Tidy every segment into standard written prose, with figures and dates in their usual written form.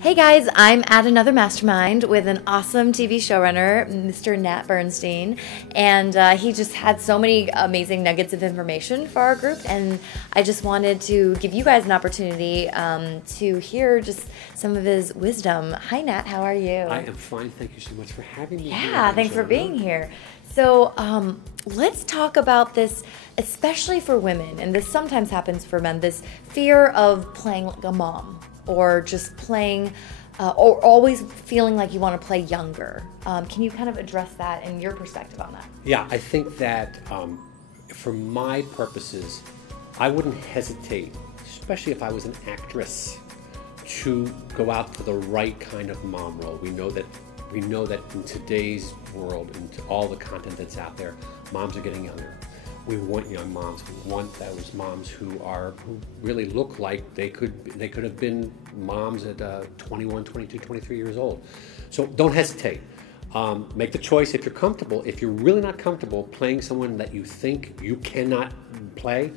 Hey guys, I'm at another mastermind with an awesome TV showrunner, Mr. Nat Bernstein, and he just had so many amazing nuggets of information for our group, and I just wanted to give you guys an opportunity to hear just some of his wisdom. Hi Nat, how are you? I am fine, thank you so much for having me. Yeah, thanks for being here. So let's talk about this, especially for women, and this sometimes happens for men, this fear of playing like a mom, or just playing, or always feeling like you want to play younger. Can you kind of address that and your perspective on that? Yeah, I think that for my purposes, I wouldn't hesitate, especially if I was an actress, to go out for the right kind of mom role. We know that in today's world and to all the content that's out there, moms are getting younger. We want young moms. We want those moms who really look like they could have been moms at 21, 22, 23 years old. So don't hesitate. Make the choice if you're comfortable. If you're really not comfortable playing someone that you think you cannot play,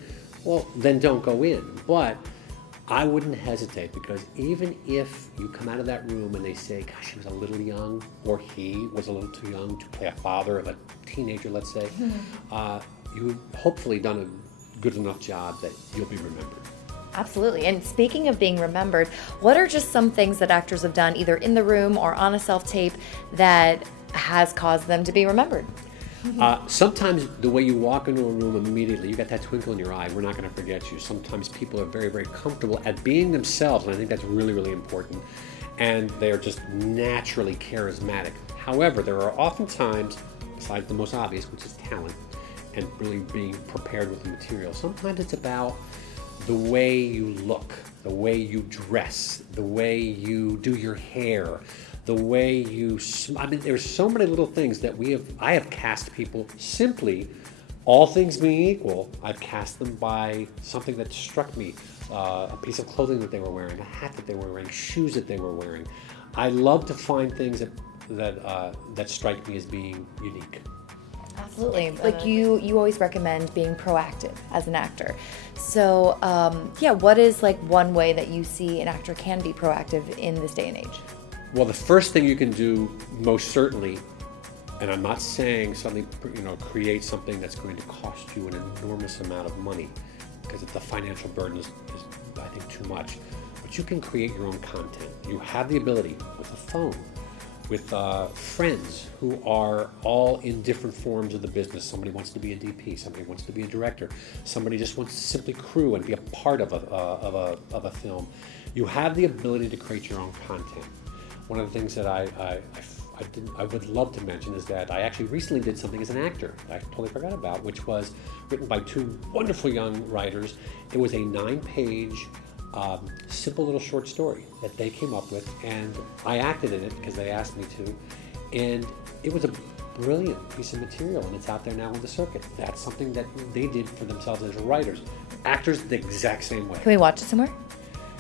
well, then don't go in. But I wouldn't hesitate, because even if you come out of that room and they say, gosh, he was a little young, or he was a little too young to play a father of a teenager, let's say, you've hopefully done a good enough job that you'll be remembered. Absolutely. And speaking of being remembered, what are just some things that actors have done either in the room or on a self-tape that has caused them to be remembered? Sometimes the way you walk into a room immediately, you got that twinkle in your eye, we're not going to forget you. Sometimes people are very, very comfortable at being themselves, and I think that's really, really important. And they're just naturally charismatic. However, there are often times, besides the most obvious, which is talent, and really being prepared with the material, sometimes it's about the way you look, the way you dress, the way you do your hair, the way you, I mean, there's so many little things that I have cast people simply, all things being equal, I've cast them by something that struck me, a piece of clothing that they were wearing, a hat that they were wearing, shoes that they were wearing. I love to find things that strike me as being unique. Absolutely. Like you always recommend being proactive as an actor. So yeah, what is like one way that you see an actor can be proactive in this day and age? Well, the first thing you can do, most certainly, and I'm not saying suddenly, create something that's going to cost you an enormous amount of money, because the financial burden is I think, too much. But you can create your own content. You have the ability with a phone, with friends who are all in different forms of the business. Somebody wants to be a DP, somebody wants to be a director, somebody just wants to simply crew and be a part of a film. You have the ability to create your own content. One of the things that I would love to mention is that I actually recently did something as an actor I totally forgot about, which was written by two wonderful young writers. It was a 9-page simple little short story that they came up with, and I acted in it because they asked me to, and it was a brilliant piece of material, and it's out there now on the circuit. That's something that they did for themselves as writers. Actors the exact same way. Can we watch it somewhere?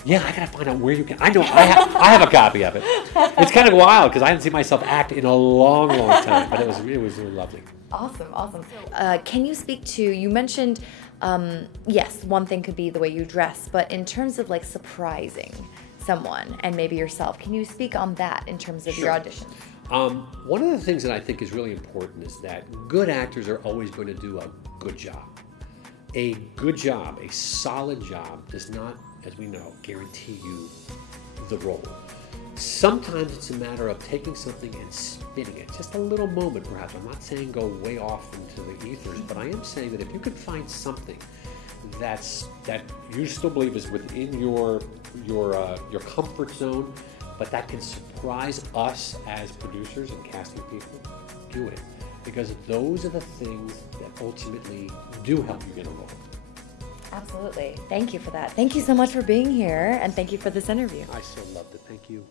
Yeah, I gotta find out where you can. I know I have a copy of it. It's kind of wild because I haven't seen myself act in a long, long time, but it was really lovely. Awesome, awesome. Can you speak to, you mentioned, yes, one thing could be the way you dress, but in terms of like surprising someone and maybe yourself, can you speak on that in terms of Sure. your auditions? One of the things that I think is really important is that good actors are always going to do a good job. A good job, a solid job, does not, as we know, guarantee you the role. Sometimes it's a matter of taking something and spinning it. Just a little moment, perhaps. I'm not saying go way off into the ethers, but I am saying that if you could find something that you still believe is within your comfort zone, but that can surprise us as producers and casting people, do it. Because those are the things that ultimately do help you get a role. Absolutely. Thank you for that. Thank you so much for being here, and thank you for this interview. I so loved it. Thank you.